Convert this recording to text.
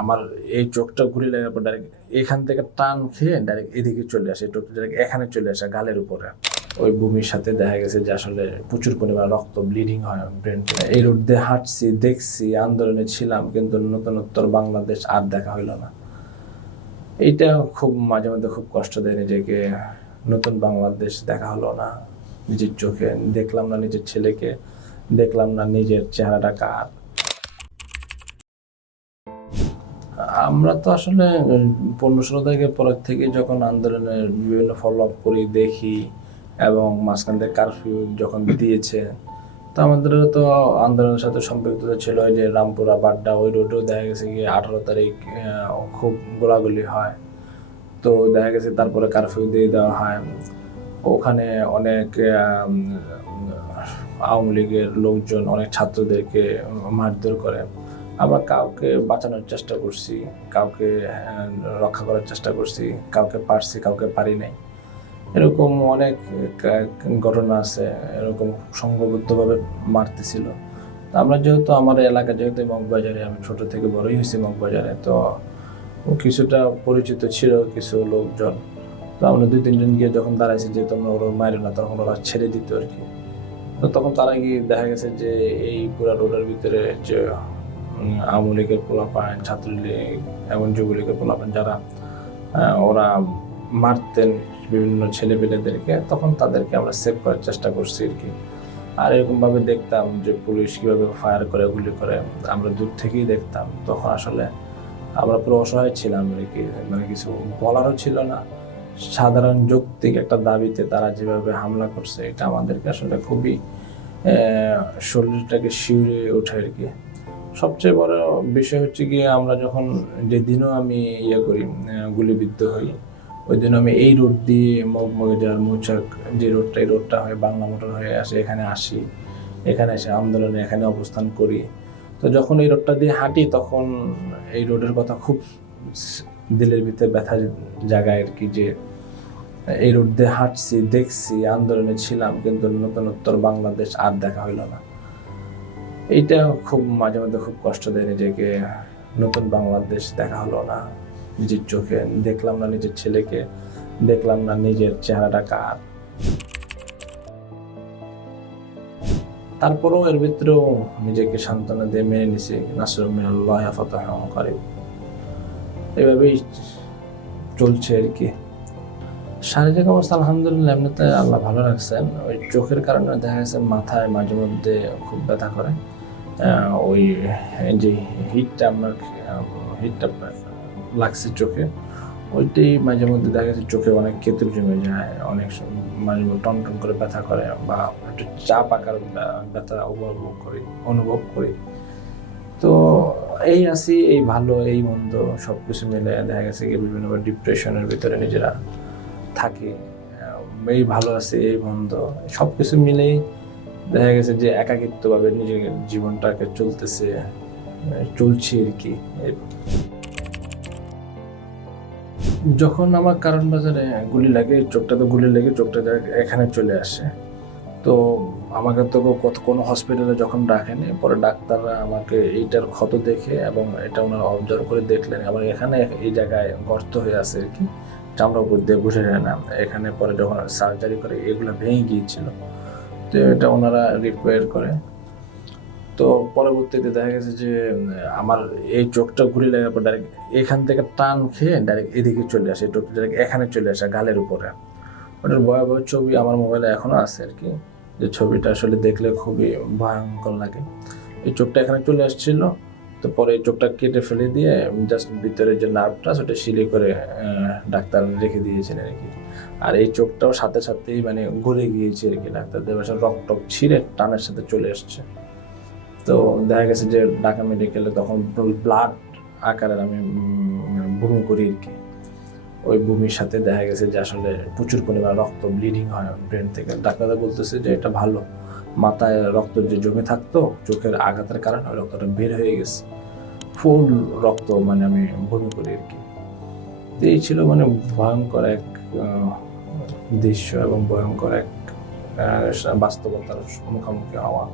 আমার এই চোখটা ঘুরে লাগার পর ডাইরেক্ট এখান থেকে টান খেয়ে ডাইরেক্ট এদিকে চলে আসে, এই চোখটা ডাইরেক্ট এখানে চলে আসে গালের উপরে। ওই বমির সাথে দেখা গেছে যে আসলে প্রচুর পরিমাণ রক্ত ব্লিডিং হয় ব্রেন থেকে। এই রোড দিয়ে হাঁটছি, দেখছি, আন্দোলনে ছিলাম, কিন্তু নতুনোত্তর বাংলাদেশ আর দেখা হইল না। এইটা খুব মাঝে মধ্যে খুব কষ্ট দেয় নিজেকে। নতুন বাংলাদেশ দেখা হলো না, নিজের চোখে দেখলাম না নিজের ছেলেকে, দেখলাম না নিজের চেহারাটা কার। আমরা তো আসলে 15-16 তারিখের পরের থেকে যখন আন্দোলনের বিভিন্ন ফলো আপ করি, দেখি, এবং মাঝখান থেকে কারফিউ যখন দিয়েছে, তো আমাদেরও তো আন্দোলনের সাথে সম্পৃক্ত ছিল। ওই যে রামপুরা বাড্ডা ওই রোডেও দেখা গেছে কি 18 তারিখ খুব গোলাগুলি হয়। তো দেখা গেছে তারপরে কারফিউ দিয়ে দেওয়া হয়। ওখানে অনেক আওয়ামী লীগের লোকজন অনেক ছাত্রদেরকে মারধর করে। আমরা কাউকে বাঁচানোর চেষ্টা করছি, কাউকে রক্ষা করার চেষ্টা করছি, কাউকে পারছি, কাউকে পারি নাই। এরকম অনেক ঘটনা আছে, এরকম সংঘবদ্ধভাবে মারতেছিল। আমরা যেহেতু আমার এলাকা যেহেতু মগবাজারে, আমি ছোট থেকে বড়ই হয়েছি মগবাজারে, তো কিছুটা পরিচিত ছিল কিছু লোকজন। তো আমরা 2-3 জন গিয়ে যখন দাঁড়াইছি যে তোমরা ওরা মারে না, তখন ওরা ছেড়ে দিত আর কি। তো তখন তারা গিয়ে দেখা গেছে যে এই পুরা রোডের ভিতরে যে আওয়ামী লীগের পোলাপান, ছাত্রলীগ এবং যুবলীগের পোলাপান যারা ওরা মারতেন বিভিন্ন ছেলেপেলেদেরকে, তখন তাদেরকে আমরা সেভ করার চেষ্টা করছি আর কি। আর এরকমভাবে দেখতাম যে পুলিশ কীভাবে ফায়ার করে, গুলি করে, আমরা দূর থেকেই দেখতাম। তখন আসলে আমরা পুরো অসহায় ছিলাম আর কি, মানে কিছু বলারও ছিল না। সাধারণ যৌক্তিক একটা দাবিতে তারা যেভাবে হামলা করছে, এটা আমাদেরকে আসলে খুবই শরীরটাকে শিউরে ওঠে আর কি। সবচেয়ে বড় বিষয় হচ্ছে গিয়ে আমরা যখন যেদিনও আমি করি গুলিবিদ্ধ হই, ওই দিন আমি এই রোড দিয়ে মগবাজার মৌচাক যে রোডটা, এই রোডটা হয়ে বাংলা মোটর হয়ে এখানে আসি, এখানে এসে আন্দোলনে এখানে অবস্থান করি। তো যখন এই রোডটা দিয়ে হাঁটি, তখন এই রোডের কথা খুব দিলের ভিতরে ব্যথা জাগায় আর কি, যে এই রোড দিয়ে হাঁটছি, দেখছি, আন্দোলনে ছিলাম, কিন্তু নতুনোত্তর বাংলাদেশ আর দেখা হইল না। এইটা খুব মাঝে মধ্যে খুব কষ্ট দেয় নিজেকে। নতুন বাংলাদেশ দেখা হলো না, নিজের চোখে দেখলাম না নিজের ছেলেকে, দেখলাম না নিজের চেহারাটা কার। তারপরেও এর ভিতরেও নিজেকে সান্ত্বনা দিয়ে মেনে নিছি, নাসরুম মিনাল্লাহি ওয়া ফাতহুন করিব। এভাবেই চলছে আর কি। শারীরিক অবস্থা আলহামদুলিল্লাহ এমনিতে আল্লাহ ভালো রাখছেন। ওই চোখের কারণে দেখা গেছে মাথায় মাঝে মধ্যে খুব ব্যথা করে। ওই যে হিটটা লাগছে চোখে, ওইটাই মাঝে মধ্যে দেখা গেছে চোখে অনেক কেতুল জমে যায়, অনেক মাঝে মধ্যে টন টন করে ব্যথা করে, বা একটু চাপ আকার ব্যথা অনুভব করি। তো এই আছি, এই ভালো এই মন্দ সবকিছু মিলে দেখা গেছে কি বিভিন্ন ডিপ্রেশনের ভিতরে নিজেরা থাকে। এই ভালো আছে এই মন্দ সবকিছু মিলেই দেখা গেছে যে একাকিত্বভাবে নিজের জীবনটাকে চলছি আর কি। যখন আমার কারণ বাজারে গুলি লাগে, চোখটাতে গুলি লেগে চোখটা এখানে চলে আসে। তো আমাকে তো কোনো হসপিটালে যখন রাখেনি, পরে ডাক্তাররা আমাকে এইটার ক্ষত দেখে এবং এটা ওনারা অবজার্ভ করে দেখলেন আমার এখানে এই জায়গায় গর্ত হয়ে আছে আর কি, চামড়া উপর দিয়ে বোঝা যায় না। এখানে পরে যখন সার্জারি করে এগুলো ভেঙে গিয়েছিল, তো এটা ওনারা রিপেয়ার করে। তো পরবর্তীতে দেখা গেছে যে আমার এই চোখটা ঘুরে লাগার পর ডাইরেক্ট এখান থেকে টান খেয়ে ডাইরেক্ট এদিকে চলে আসে, এই চোখটা ডাইরেক্ট এখানে চলে আসে গালের উপরে। ওটার ভয়াবহ ছবি আমার মোবাইলে এখনো আছে আর কি, যে ছবিটা আসলে দেখলে খুবই ভয়ঙ্কর লাগে। এই চোখটা এখানে চলে আসছিল, তো পরে এই চোখটা কেটে ফেলে দিয়ে জাস্ট ভিতরে যে নার্ভটা সেটা সিলি করে ডাক্তার রেখে দিয়েছিলেন আর কি। আর এই চোখটাও সাথে সাথেই মানে গলে গিয়েছে আর কি, ডাক্তারদের বাসায় রক্ত ছিঁড়ে টানের সাথে চলে আসছে। তো দেখা গেছে যে ঢাকা মেডিকেলে তখন ব্লাড আকারের আমি বমি করি আর কি। ওই বমির সাথে দেখা গেছে যে আসলে প্রচুর পরিমাণ রক্ত ব্লিডিং হয় ব্রেন থেকে। ডাক্তাররা বলতেছে যে এটা ভালো, মাথায় রক্ত যে জমে থাকতো চোখের আঘাতের কারণে ওই রক্তটা বের হয়ে গেছে, ফুল রক্ত, মানে আমি বমি করি আর কি। এই ছিল মানে ভয়ঙ্কর এক দৃশ্য এবং ভয়ঙ্কর এক বাস্তবতার মুখোমুখি হওয়া।